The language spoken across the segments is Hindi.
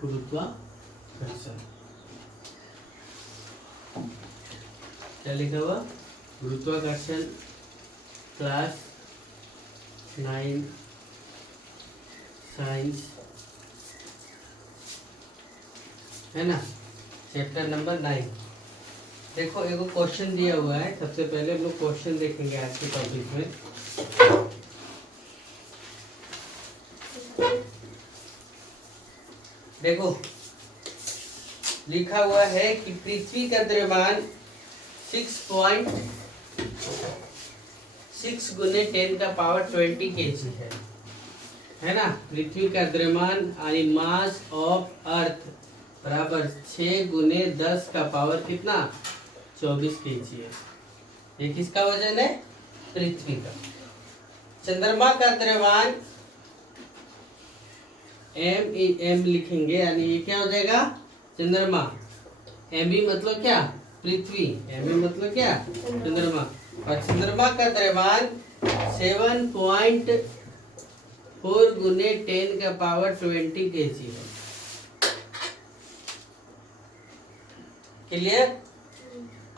गुरुत्वाकर्षण। क्या लिखा हुआ? गुरुत्वाकर्षण क्लास 9 साइंस, है ना, चैप्टर नंबर 9। देखो एगो क्वेश्चन दिया हुआ है। सबसे पहले हम लोग क्वेश्चन देखेंगे आज के टॉपिक में। देखो लिखा हुआ है कि पृथ्वी का द्रव्यमान 6.6 गुने 10 का पावर 20 kg है ना। पृथ्वी का द्रव्यमान यानी मास ऑफ अर्थ बराबर 6 गुने 10 का पावर कितना? 24 kg है। ये किसका वजन है? पृथ्वी का। चंद्रमा का द्रव्यमान एम लिखेंगे, यानी ये क्या हो जाएगा? चंद्रमा। एम बी मतलब क्या? पृथ्वी। एम बी मतलब क्या? चंद्रमा। और चंद्रमा का द्रव्यमान 7.4 गुने 10 का पावर 20 kg है। क्लियर?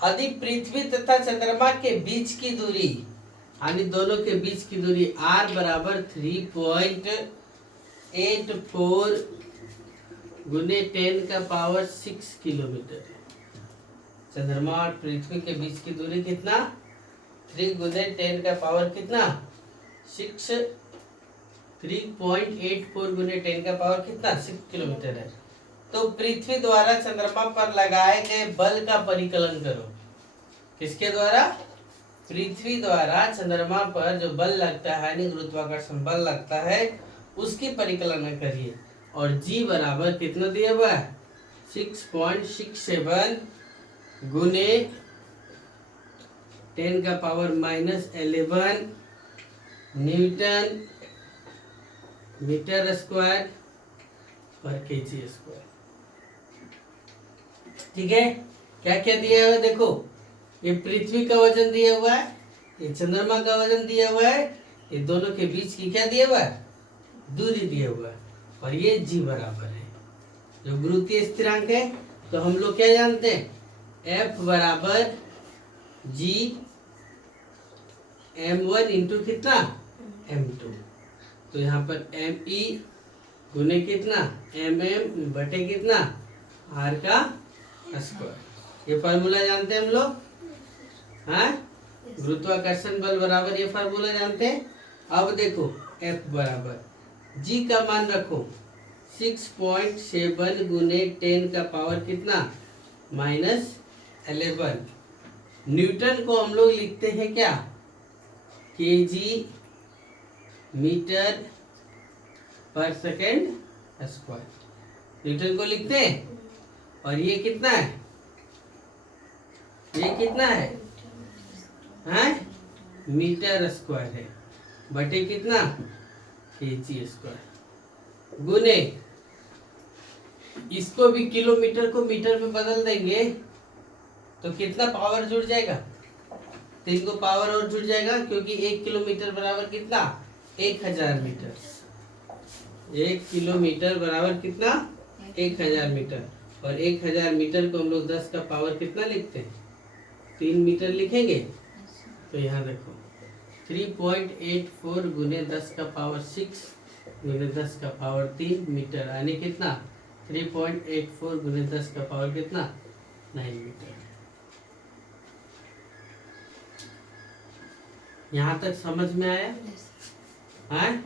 यदि पृथ्वी तथा चंद्रमा के बीच की दूरी, यानी दोनों के बीच की दूरी r बराबर 3.84 गुने 10 का पावर 6 किलोमीटर है। चंद्रमा और पृथ्वी के बीच की दूरी कितना? 3 गुने 10 का पावर कितना? 6। 3.84 गुने 10 का पावर कितना? 6 किलोमीटर है। तो पृथ्वी द्वारा चंद्रमा पर लगाए गए बल का परिकलन करो। किसके द्वारा? पृथ्वी द्वारा चंद्रमा पर जो बल लगता है, यानी गुरुत्वाकर्षण बल लगता है, उसकी परिकलन करिए। और जी बराबर कितना दिया हुआ है? 6.67 गुने 10 का पावर -11 न्यूटन मीटर स्क्वायर पर केजी स्क्वायर। ठीक है? क्या क्या दिया हुआ है? देखो ये पृथ्वी का वजन दिया हुआ है, ये चंद्रमा का वजन दिया हुआ है, ये दोनों के बीच की क्या दिया हुआ है? दूरी दिया हुआ है। और ये जी बराबर है जो गुरुत्वीय स्थिरांक है। तो हम लोग क्या जानते हैं? F बराबर जी m1 इंटू कितना? m2। तो यहाँ पर me गुने कितना? mm बटे कितना? r का स्क्वायर। ये फार्मूला जानते हैं हम लोग? हाँ, गुरुत्वाकर्षण बल बराबर ये फार्मूला जानते हैं। अब देखो F बराबर जी का मान रखो 6.7 गुने 10 का पावर कितना? -11। न्यूटन को हम लोग लिखते हैं क्या? केजी मीटर पर सेकेंड स्क्वायर। न्यूटन को लिखते हैं। और ये कितना है? ये कितना है? हाँ? मीटर स्क्वायर है बटे कितना? KG square. गुने इसको भी किलोमीटर को मीटर में बदल देंगे तो कितना पावर जुड़ जाएगा? 3 को पावर और जुड़ जाएगा, क्योंकि 1 किलोमीटर बराबर कितना? 1000 मीटर। 1 किलोमीटर बराबर कितना? 1000 मीटर। और 1000 मीटर को हम लोग 10 का पावर कितना लिखते हैं? 3 मीटर लिखेंगे। तो यहाँ देखो 3.84 गुने 10 का पावर 6 गुने 10 का पावर 3 मीटर, यानी कितना? 3.84 गुने 10 का पावर कितना? 9 मीटर। यहाँ तक समझ में आया? हाँ?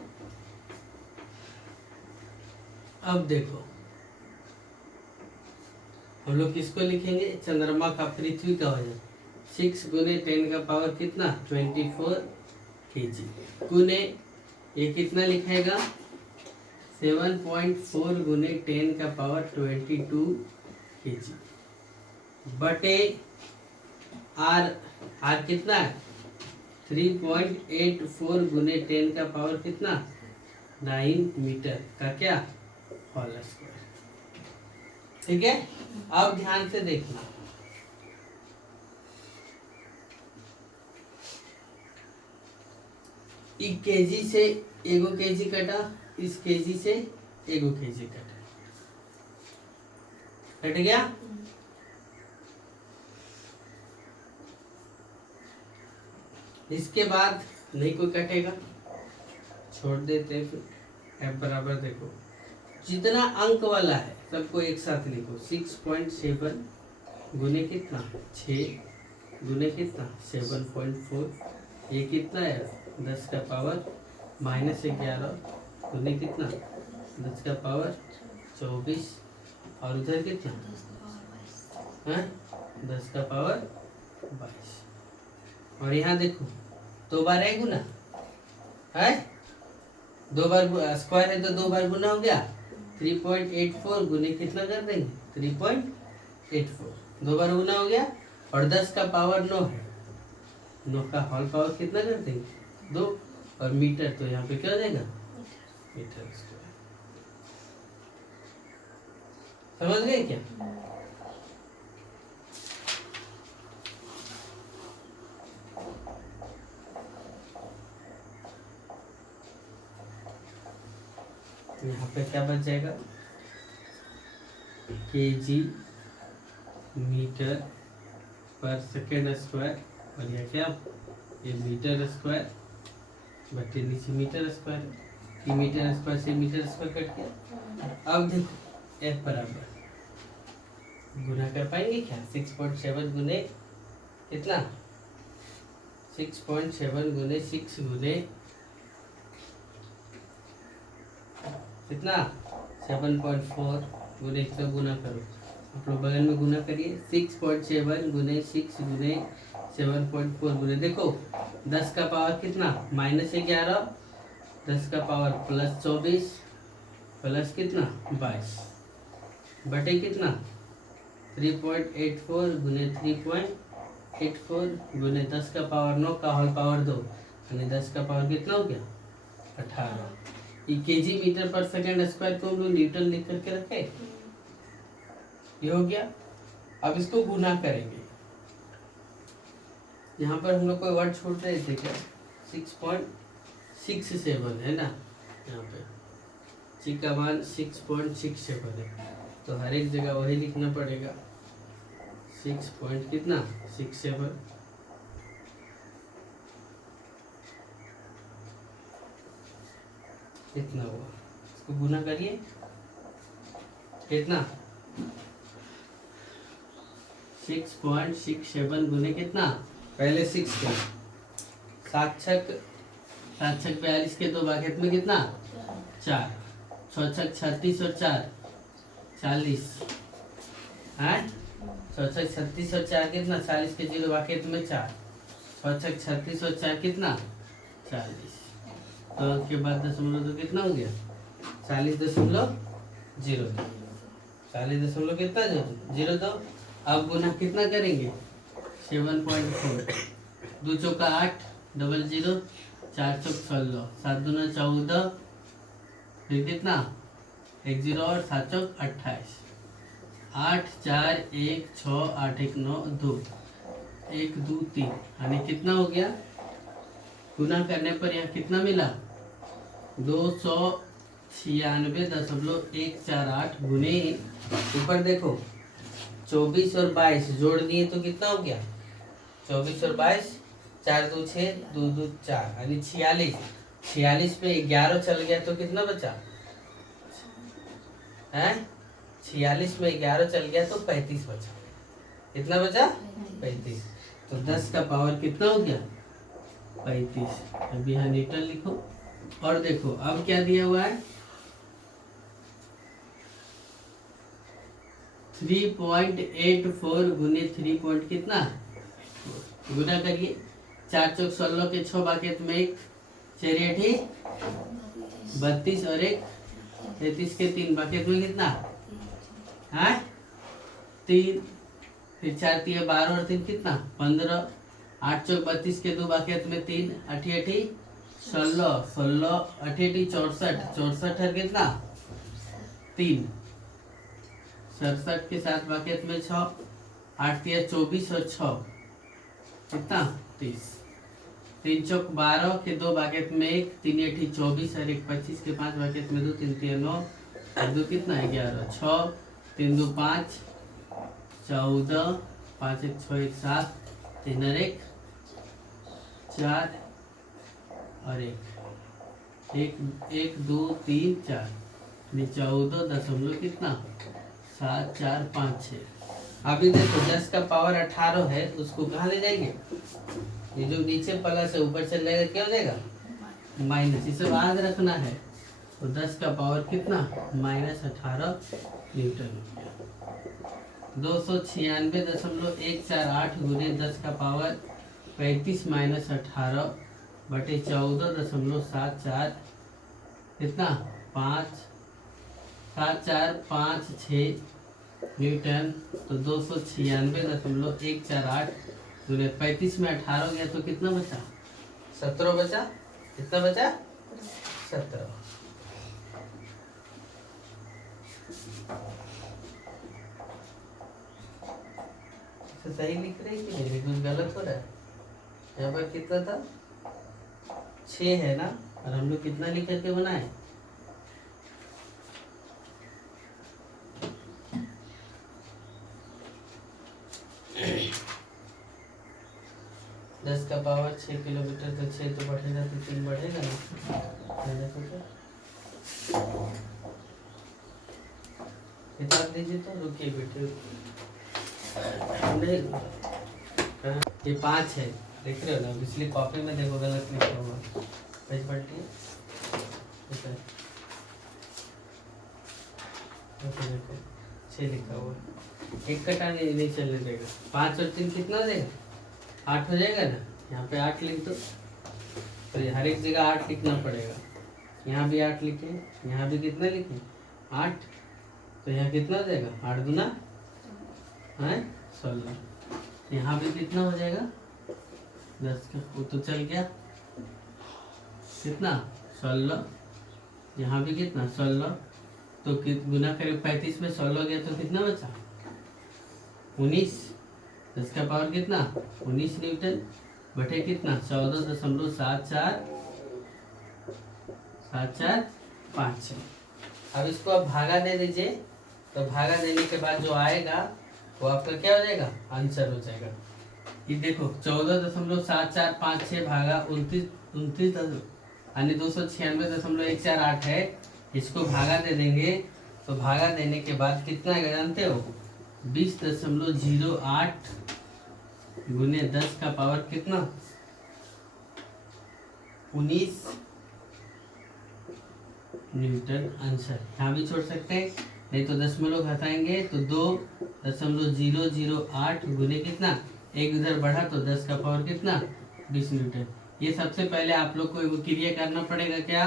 अब देखो हम लोग किसको लिखेंगे? चंद्रमा का पृथ्वी का वजन 6 गुने 10 का पावर कितना? 24 kg गुने ये कितना लिखेगा? 7.4 गुने 10 का पावर 22 kg बटे आर कितना है? 3.84 गुने 10 का पावर कितना? 9 मीटर का क्या? Whole square. ठीक है? अब ध्यान से देखना। इस केजी से एगो केजी कटा, इस केजी से एगो केजी कटा। कट गया। इसके बाद नहीं कोई कटेगा, छोड़ देते हैं फिर। एफ बराबर देखो जितना अंक वाला है सबको एक साथ लिखो। 6.7 गुने कितना 6 गुने कितना 7.4, ये कितना है 10 का पावर -11 गुने कितना 10 का पावर 24, और उधर कितना है 10 का पावर 22। और यहाँ देखो 2 बार है गुना है, 2 बार स्क्वायर है तो 2 बार गुना हो गया। 3.84 गुने कितना कर देंगे 3.84, 2 बार गुना हो गया। और 10 का पावर 9 है, 9 का होल पावर कितना कर देंगे 2, और मीटर तो यहाँ पे क्या हो जाएगा मीटर स्क्वायर। समझ गए क्या? यहाँ पे क्या बच जाएगा केजी मीटर पर सेकेंड स्क्वायर, और यह क्या ये मीटर स्क्वायर बटे नीचे मीटर स्क्वायर, कि मीटर स्क्वायर से मीटर स्क्वायर कट गया। अब देखो एफ बराबर गुना कर पाएंगे क्या 6.7 गुने कितना 6.7 गुने 6 गुने कितना 7.4 गुने इसका गुना करो, आप लोग बगल में गुना करिए। 6.7 गुने 6 गुने 7.4 गुने देखो 10 का पावर कितना -11, 10 का पावर +24 प्लस कितना 22 बटे कितना 3.84 गुने 3.84 गुने 10 का पावर 9 का होल पावर 2, यानी 10 का पावर कितना हो गया 18। ये केजी मीटर पर सेकेंड स्क्वायर को हम लोग न्यूटन लिख करके रखे, ये हो गया। अब इसको गुना करेंगे। यहाँ पर हम लोग कोई वर्ड छोड़ रहे थे क्या 6.67 है ना, यहाँ पे ची का मान 6.67 है, तो हर एक जगह वही लिखना पड़ेगा 6 कितना 67। कितना हुआ इसको गुना करिए कितना 6.67 गुने कितना पहले 6 के 7 छक 42 के 2 भागेत में कितना 4, 6 छक 36 और 4 40 है, 6 छक 36 और 4 कितना 40 के 0 भागेत में 4, 6 छक 36 और 4 कितना 40, तो के बाद दशमलव तो कितना हो गया 40.02, 40 कितना 02। अब गुना कितना करेंगे 7.4, 2 चौका 8 डबल 0, 4 चौक 16, 7 दूना 14, फिर कितना 1 0 और 7 चौक 28, 8 4 1 6 8 1 9 2 1 2 3, यानी कितना हो गया गुना करने पर यहाँ कितना मिला 296.148 गुने ऊपर देखो 24 और 22 जोड़ दिए तो कितना हो गया 24 और 22 4 2 6 2 2 4 यानी 46 पे 11 चल गया तो कितना बचा है 46 में 11 चल गया तो 35 बचा। कितना बचा 35, तो 10 का पावर कितना हो गया 35। अब यहाँ न्यूटन लिखो और देखो अब क्या दिया हुआ है 3.84 गुने 3 पॉइंट कितना गुना करिए। 4 चौक 16 के 6 बाकेत में 1 चरियाठी 32 और 1 33 के 3 बाकेत में कितना है 3, फिर 4 3 12 और 3 कितना 15, 8 चौक 32 के 2 बाकेत में 3 88 16 16 88 64 है कितना 3, 67 के 7 बाकेत में 6, 8 3 24 और 6 कितना 30, 3 चौक 12 के 2 बाकेत में 1 3 8 24 और 1 25 के 5 बाकेत में 2 3 3 9 और 2 कितना 11 6 3 2 5 14, 5 1 6 1 7, 3 और 1 4 और 1 2 3 4, 14 दशमलव कितना 7 4 5 6। अभी देखो 10 का पावर 18 है, उसको कहाँ ले जाएंगे? ये जो नीचे प्लस है ऊपर चल जाएगा, क्या हो जाएगा? माइनस। इसे याद रखना है। तो 10 का पावर कितना -18 न्यूटन हो गया। 296.148 गुने 10 का पावर 35 - 18 बटे 14.74 कितना 5 न्यूटन। तो 296.148 गुने 35 में 18 गया तो कितना बचा? 17 बचा। कितना बचा? 17। तो सही लिख रहे हैं कि नहीं? कुछ गलत हो रहा है? यहाँ पर कितना था? 6 है ना, और हम लोग कितना लिख करके बनाए? 10 का पावर 6 किलोमीटर, तो 6 तो बढ़ेगा तो 3 बढ़ेगा ना। किताब दीजिए तो। रुकिए बेटे, नहीं ये 5 है, देख रहे हो ना? इसलिए कॉपी में देखो गलत लिखा हुआ। पेज पलटिए, देखो 6 लिखा हुआ। एक कटा नहीं चलने देगा। 5 और 3 कितना देगा? 8 हो जाएगा ना। यहाँ पे 8 लिख दो, तो हर एक जगह 8 लिखना पड़ेगा। यहाँ भी 8 लिखे, यहाँ भी कितना लिखे? 8। तो यहाँ कितना देगा? 8 दूना है 16। यहाँ भी कितना हो जाएगा? 10 का वो तो चल गया, कितना 16। यहाँ भी कितना 16। तो गुना करीब 35 में 16 गया तो कितना बचा? 19। 10 का पावर कितना? 19 न्यूटन बटे कितना? 14.745। अब इसको आप भागा दे दीजिए। तो भागा देने के बाद जो आएगा वो आपका क्या हो जाएगा? आंसर हो जाएगा। ये देखो 14.7456 भागा 29 यानी 296.148 है। इसको भागा दे देंगे, तो भागा देने के बाद कितना आएगा जानते हो? 20.08 गुने 10 का पावर कितना? 19 न्यूटन आंसर। यहाँ भी छोड़ सकते हैं, नहीं तो दशमलव घटाएंगे तो 2.008 गुने कितना? एक उधर बढ़ा तो 10 का पावर कितना? 20 न्यूटन। ये सबसे पहले आप लोग को क्रिया करना पड़ेगा। क्या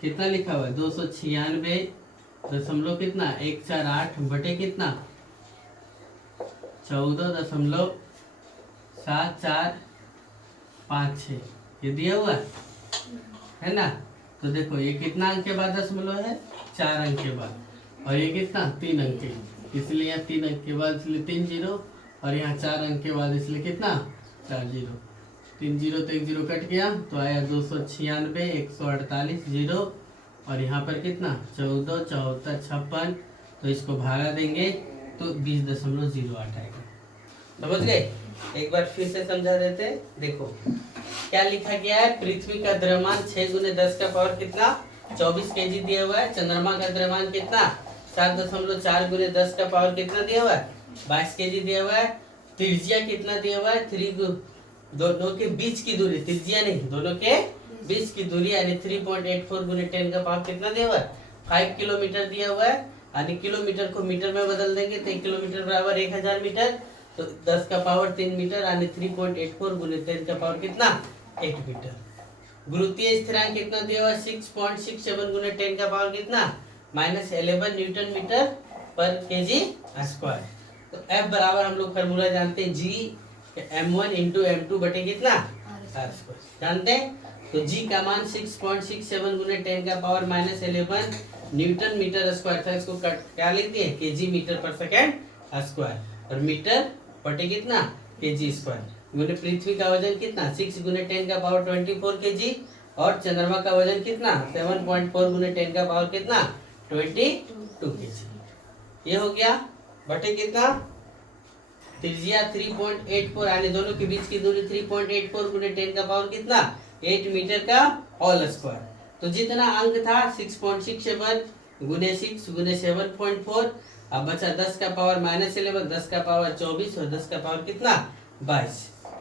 कितना लिखा हुआ है? 296 दशमलव कितना 148 बटे कितना 14.7456 ये दिया हुआ है ना। तो देखो ये कितना अंक के बाद दशमलव है? 4 अंक के बाद। और ये कितना 3 अंक के, इसलिए यहाँ 3 अंक के बाद इसलिए 3 0, और यहाँ 4 अंक के बाद इसलिए कितना 4 0। 3 0 तो 1 0 कट गया, तो आया 296 148 0, और यहाँ पर कितना 14 74 56। तो इसको भागा देंगे तो 20.08 आएगा। समझ गए? एक बार फिर से समझा देते। देखो क्या लिखा गया है? पृथ्वी का द्रव्यमान 6 गुने 10 का पावर कितना 24 केजी दिया हुआ है। चंद्रमा का द्रव्यमान कितना 7.4 गुने 10 का पावर कितना दिया हुआ है 22 केजी दिया हुआ है। त्रिज्या कितना दिया हुआ है? दोनों के बीच की दूरी, त्रिज्या नहीं, दोनों के बीच की दूरी यानी 3.84 गुने 10 का पावर कितना दिया हुआ है 5 किलोमीटर दिया हुआ है। यानी किलोमीटर को मीटर में बदल देंगे तो 1 किलोमीटर बराबर 1000 मीटर। तो 10 का पावर 3 मीटर यानी 3.84 गुने 10 का पावर कितना 8 मीटर। गुरुत्वीय स्थिरांक कितना दिया हुआ है 6.67 गुने 10 का पावर कितना -11 न्यूटन मीटर पर केजी स्क्वायर। तो F बराबर हम लोग फार्मूला जानते हैं, G m1 × m2 बटे कितना r स्क्वायर जानते हैं। तो G का मान 6.67 गुने 10 का पावर -11 न्यूटन मीटर स्क्वायर था। इसको क्या लिख दिए केजी मीटर पर सेकेंड स्क्वायर, और मीटर बटे कितना केजी स्क्वायर गुने पृथ्वी का वजन कितना 6 गुने 10 का पावर 24 केजी, और चंद्रमा का वजन कितना 7.4 गुने 10 का पावर कितना 22 केजी। ये हो गया बटे कितना त्रिज्या 3.84 यानी दोनों के बीच की दूरी 3.84 गुने 10 का पावर कितना 8 मीटर का होल स्क्वायर। तो जितना अंक था 6.67 गुने 6 गुने 7.4। अब बचा 10 का पावर -11, 10 का पावर 24 और 10 का पावर कितना 22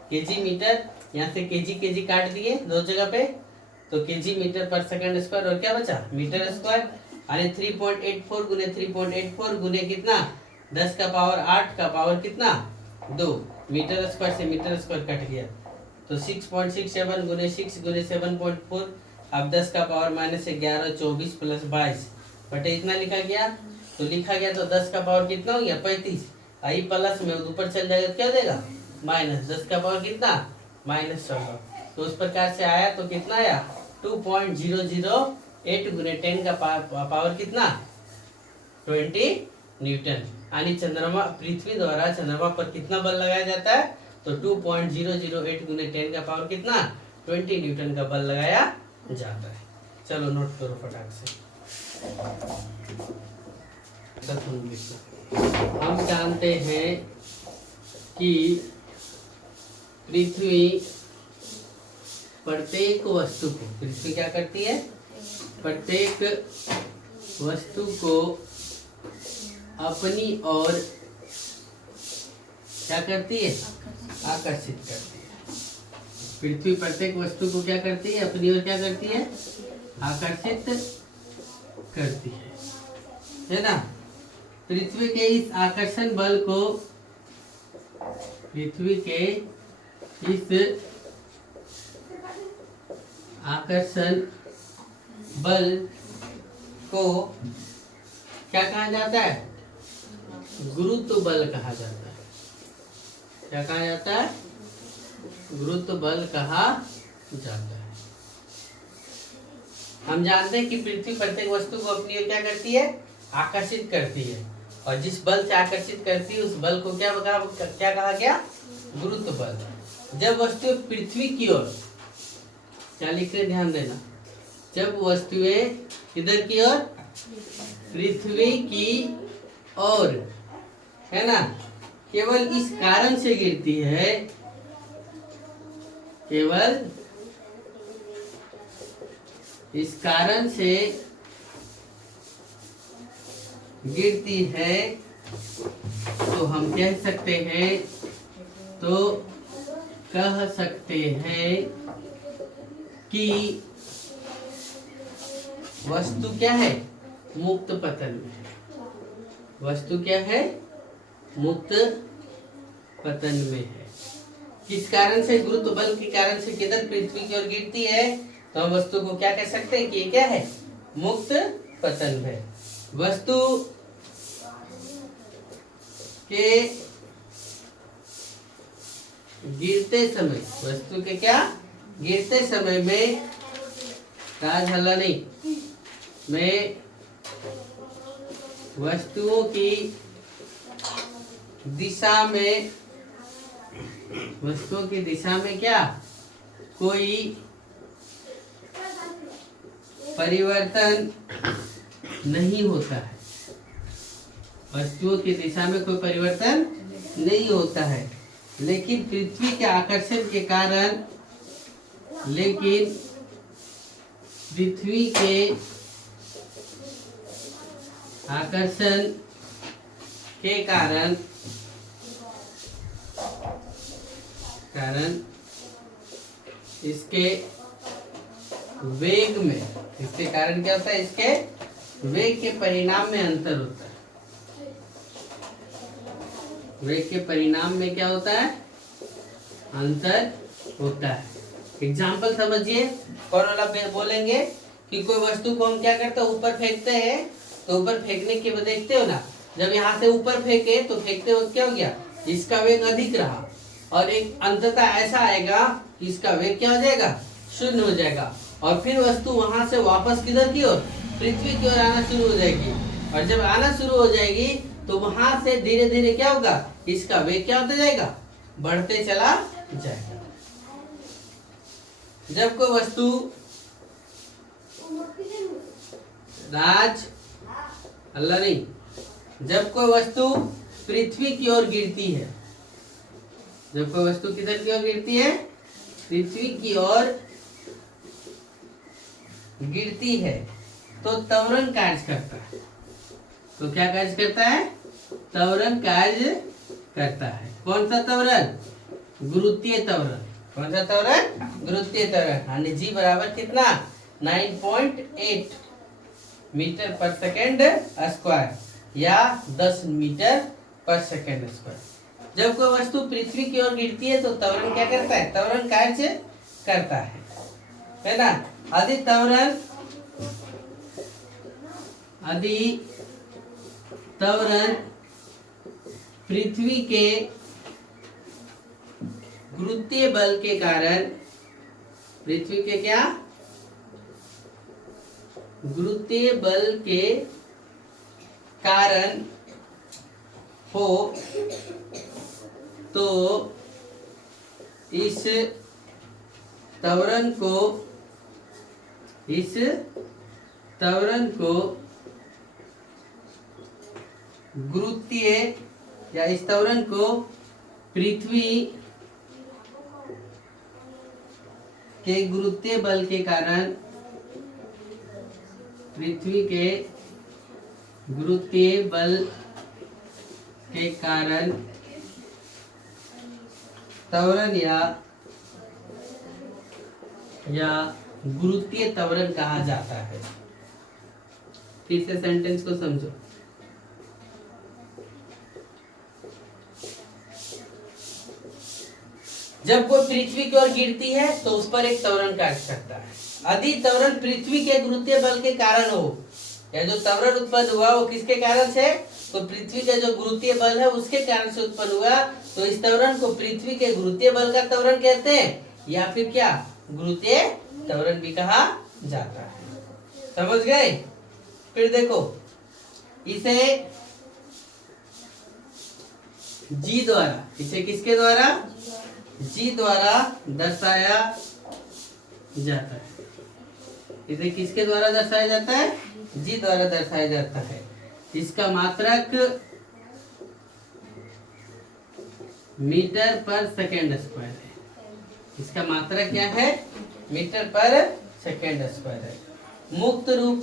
केजी मीटर। यहाँ से केजी काट दिए दो जगह पे, तो केजी मीटर पर सेकंड स्क्वायर और क्या बचा मीटर स्क्वायर। यानी 3.84 गुने 3.84 गुने कितना 10 का पावर 8 का पावर कितना 2 मीटर स्क्वायर से मीटर स्क्वायर कट गया। तो 6.67 गुने 6 गुने 7.4। अब 10 का पावर -11 24 प्लस 22 बटे इतना लिखा गया। तो लिखा गया तो 10 का पावर कितना हो गया 35। आई प्लस में ऊपर चल जाएगा तो क्या देगा माइनस। 10 का पावर कितना -14। तो उस प्रकार से आया तो कितना आया 2.008 गुने 10 का पावर कितना 20 न्यूटन। यानी चंद्रमा पृथ्वी द्वारा चंद्रमा पर कितना बल लगाया जाता है तो 2.008 गुने 10 का पावर कितना 20 न्यूटन का बल लगाया जाता है। चलो नोट करो फटाक से। हम जानते हैं कि पृथ्वी प्रत्येक वस्तु को, पृथ्वी क्या करती है प्रत्येक वस्तु को अपनी ओर क्या करती है आकर्षित करती है। पृथ्वी प्रत्येक वस्तु को क्या करती है अपनी ओर क्या करती है आकर्षित करती है ना। पृथ्वी के इस आकर्षण बल को, पृथ्वी के इस आकर्षण बल को क्या कहा जाता है गुरुत्व बल कहा जाता है। क्या कहा जाता है गुरुत्व बल कहा जाता है। हम जानते हैं कि पृथ्वी प्रत्येक वस्तु को अपनी ओर क्या करती है आकर्षित करती है, और जिस बल से आकर्षित करती है उस बल को क्या कहा गया गुरुत्व बल। जब वस्तु पृथ्वी की ओर, क्या लिख रहे ध्यान देना, जब वस्तुएं किधर की ओर पृथ्वी की ओर है ना केवल इस कारण से गिरती है, केवल इस कारण से गिरती है तो हम कह सकते हैं, तो कह सकते हैं कि वस्तु क्या है मुक्त पतन में है। वस्तु क्या है मुक्त पतन में है। किस कारण से गुरुत्व बल के कारण से किधर पृथ्वी की ओर गिरती है तो हम वस्तु को क्या कह सकते हैं कि ये क्या है मुक्त पतन है। वस्तु के गिरते समय, वस्तु के क्या गिरते समय में राजहल्ला नहीं में वस्तुओं की दिशा में, वस्तुओं की दिशा में क्या कोई परिवर्तन नहीं होता है। वस्तुओं की दिशा में कोई परिवर्तन नहीं होता है, लेकिन पृथ्वी के आकर्षण के कारण, लेकिन पृथ्वी के आकर्षण के कारण इसके वेग में, इसके कारण क्या होता है इसके वेग के परिणाम में अंतर होता है। वेग के परिणाम में क्या होता है अंतर होता है। एग्जाम्पल समझिए, कौन वाला बोलेंगे कि कोई वस्तु को हम क्या करते हैं ऊपर फेंकते हैं, तो ऊपर फेंकने के बाद देखते हो ना, जब यहाँ से ऊपर फेंके तो फेंकते वक्त क्या हो गया इसका वेग अधिक रहा, और एक अंततः ऐसा आएगा कि इसका वेग क्या हो जाएगा शून्य हो जाएगा, और फिर वस्तु वहां से वापस किधर की ओर पृथ्वी की ओर आना शुरू हो जाएगी, और जब आना शुरू हो जाएगी तो वहां से धीरे धीरे क्या होगा इसका वेग क्या होता जाएगा बढ़ते चला जाएगा। जब कोई वस्तु जब कोई वस्तु पृथ्वी की ओर गिरती है, जब कोई वस्तु किधर की ओर गिरती है, पृथ्वी की ओर गिरती है, तो त्वरण कार्य करता है। तो क्या कार्य करता है, त्वरण कार्य करता है। कौन सा त्वरण, गुरुत्वीय त्वरण। कौन सा त्वरण, गुरुत्वीय त्वरण। यानी जी बराबर कितना, 9.8 मीटर पर सेकेंड स्क्वायर या 10 मीटर पर सेकेंड स्क्वायर। जब कोई वस्तु पृथ्वी की ओर गिरती है तो त्वरण क्या करता है, त्वरण कार्य करता है ना। यदि त्वरण पृथ्वी के गुरुत्वीय बल के कारण, पृथ्वी के क्या, गुरुत्वीय बल के कारण हो, तो इस त्वरण को गुरुत्वीय या इस त्वरण को पृथ्वी के गुरुत्वीय बल के कारण, पृथ्वी के गुरुत्वीय बल के कारण त्वरण या गुरुत्वीय त्वरण कहा जाता है। फिर से सेंटेंस को समझो। जब कोई पृथ्वी की ओर गिरती है तो उस पर एक त्वरण कार्य करता है। यदि त्वरण पृथ्वी के गुरुत्वीय बल के कारण हो, या जो त्वरण उत्पन्न हुआ वो किसके कारण से, तो पृथ्वी का जो गुरुत्वीय बल है उसके कारण से उत्पन्न हुआ, तो इस त्वरण को पृथ्वी के गुरुत्वीय बल का त्वरण कहते हैं, या फिर क्या, गुरुत्वीय त्वरण भी कहा जाता है। समझ गए। फिर देखो, इसे जी द्वारा, इसे किसके द्वारा, जी द्वारा दर्शाया जाता है। इसे किसके द्वारा दर्शाया जाता है, जी द्वारा दर्शाया जाता है। इसका मात्रक मीटर पर सेकेंड स्क्वायर है। इसका मात्रक क्या है, मीटर पर सेकेंड स्क्वायर है। मुक्त रूप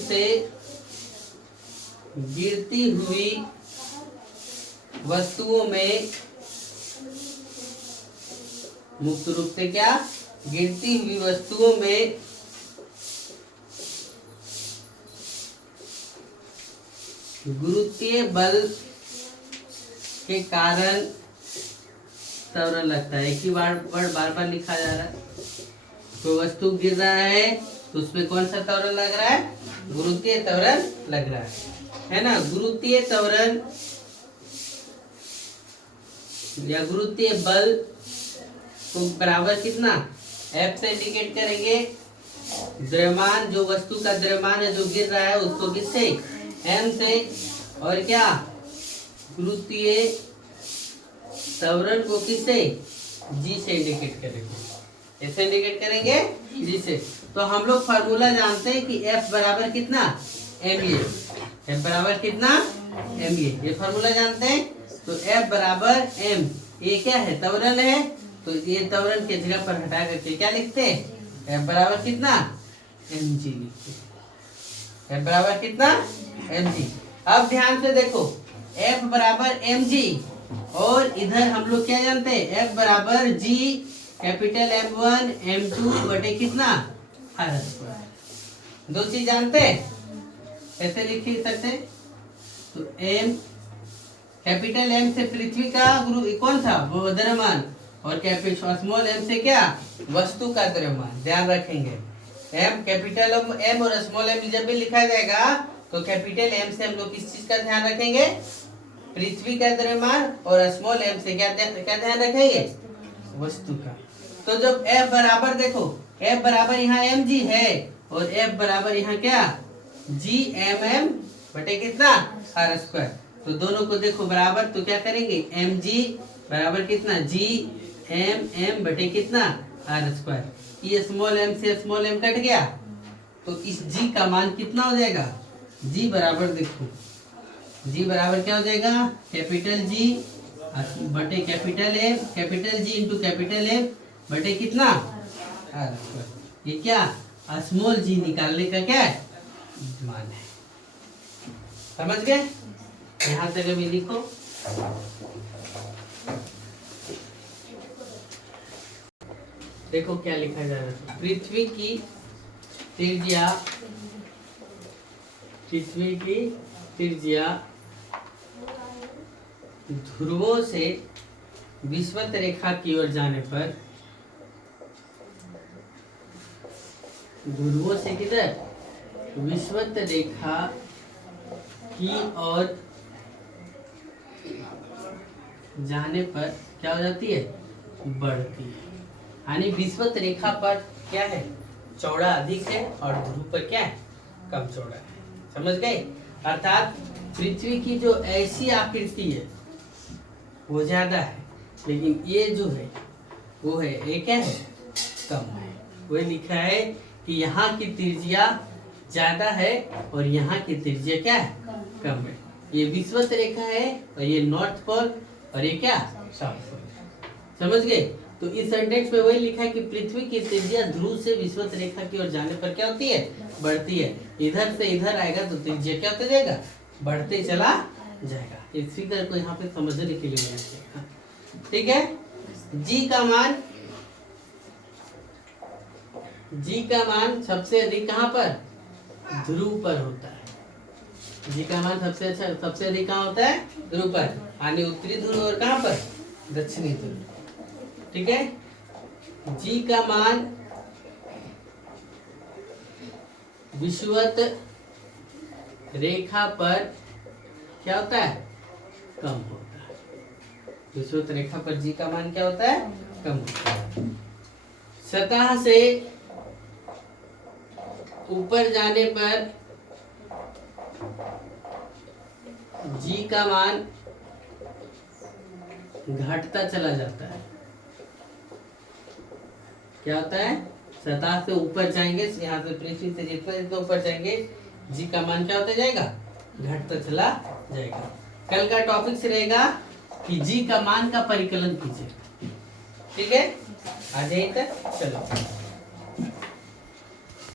से गिरती हुई वस्तुओं में, मुक्त रूप से क्या, गिरती हुई वस्तुओं में गुरुत्वीय बल के कारण त्वरण लगता है। एक ही वर्ड बार बार लिखा जा रहा है। कोई वस्तु गिर रहा है तो उसमें कौन सा त्वरण लग रहा है, गुरुत्वीय त्वरण लग रहा है ना। गुरुत्वीय त्वरण या गुरुत्वीय बल को बराबर कितना, F से इंडिकेट करेंगे। द्रव्यमान, जो वस्तु का द्रव्यमान है जो गिर रहा है उसको किससे, M से, और क्या, गुरुत्वीय त्वरण को किससे, G से इंडिकेट करेंगे। कैसे इंडिकेट करेंगे, G से। तो हम लोग फार्मूला जानते हैं कि F बराबर कितना, ma। F बराबर कितना, ma, ये फार्मूला जानते हैं। तो F बराबर m, ये क्या है, त्वरण है, तो ये त्वरण के जगह पर हटा करके क्या लिखते हैं, F बराबर कितना, mg लिखते हैं। F बराबर कितना, mg। अब ध्यान से देखो, F बराबर mg, और इधर हम लोग क्या जानते हैं, F बराबर g कैपिटल M1 M2 बटे कितना, r स्क्वायर। दो चीज जानते हैं, ऐसे लिख सकते हैं। तो m, कैपिटल M से पृथ्वी का कौन था, वो द्रव्यमान, और कैपिटल स्मॉल m से क्या, वस्तु का द्रव्यमान। ध्यान रखेंगे, m कैपिटल M और स्मॉल m जब भी लिखा जाएगा तो कैपिटल M से हम लोग किस चीज का ध्यान रखेंगे, पृथ्वी का द्रव्यमान, और स्मॉल m से क्या ध्यान रखेंगे, वस्तु का। तो जब F बराबर देखो, F बराबर यहाँ mg है, और F बराबर यहाँ क्या, g mm बटे कितना, r स्क्वायर। तो दोनों को देखो बराबर, तो क्या करेंगे, mg बराबर कितना, g mm बटे कितना, r स्क्वायर। ये स्मॉल m से स्मॉल m कट गया, तो इस g का मान कितना हो जाएगा, जी बराबर देखो, जी बराबर क्या हो जाएगा, कैपिटल जी बटे capital F, capital G into capital F बटे कितना आर। ये क्या स्मॉल जी निकालने का क्या है मान है। समझ गए? यहां तक अभी लिखो। देखो क्या लिखा जा रहा है, पृथ्वी की त्रिज्या, पृथ्वी की त्रिज्या ध्रुवों से विषुवत रेखा की ओर जाने पर, ध्रुवों से किधर विषुवत रेखा की ओर जाने पर क्या हो जाती है, बढ़ती है। यानी विषुवत रेखा पर क्या है, चौड़ा अधिक है और ध्रुव पर क्या है, कम चौड़ा है। समझ गए? अर्थात पृथ्वी की जो ऐसी आकृति है वो ज्यादा है, लेकिन ये जो है वो है ये क्या है, कम है। वही लिखा है कि यहाँ की त्रिज्या ज्यादा है और यहाँ की त्रिज्या क्या है, कम है। ये विषुवत रेखा है और ये नॉर्थ पोल और ये क्या, साउथ पोल। समझ गए? तो इस सेंटेंस में वही लिखा है कि पृथ्वी की त्रिज्या ध्रुव से विषुवत रेखा की ओर जाने पर क्या होती है, बढ़ती है। इधर से इधर आएगा तो त्रिज्या क्या होता जाएगा, बढ़ते चला जाएगा। इस फिगर को यहाँ पे समझने के लिए बनाया, ठीक है। जी का मान सबसे अधिक कहाँ पर, ध्रुव पर होता है। जी का मान सबसे अधिक कहाँ होता है, ध्रुव पर, यानी उत्तरी ध्रुव और कहाँ पर, दक्षिणी ध्रुव। ठीक है। जी का मान विषुवत रेखा पर क्या होता है, कम होता है। विषुवत रेखा पर जी का मान क्या होता है, कम होता है। सतह से ऊपर जाने पर जी का मान घटता चला जाता है। क्या होता है, सतह से ऊपर जाएंगे, यहाँ से पृथ्वी से जितना ऊपर जाएंगे जी का मान क्या होता जाएगा, घटता चला जाएगा। कल का टॉपिक से रहेगा कि जी का मान का परिकलन कीजिए। ठीक है, आ जाइए, चलो।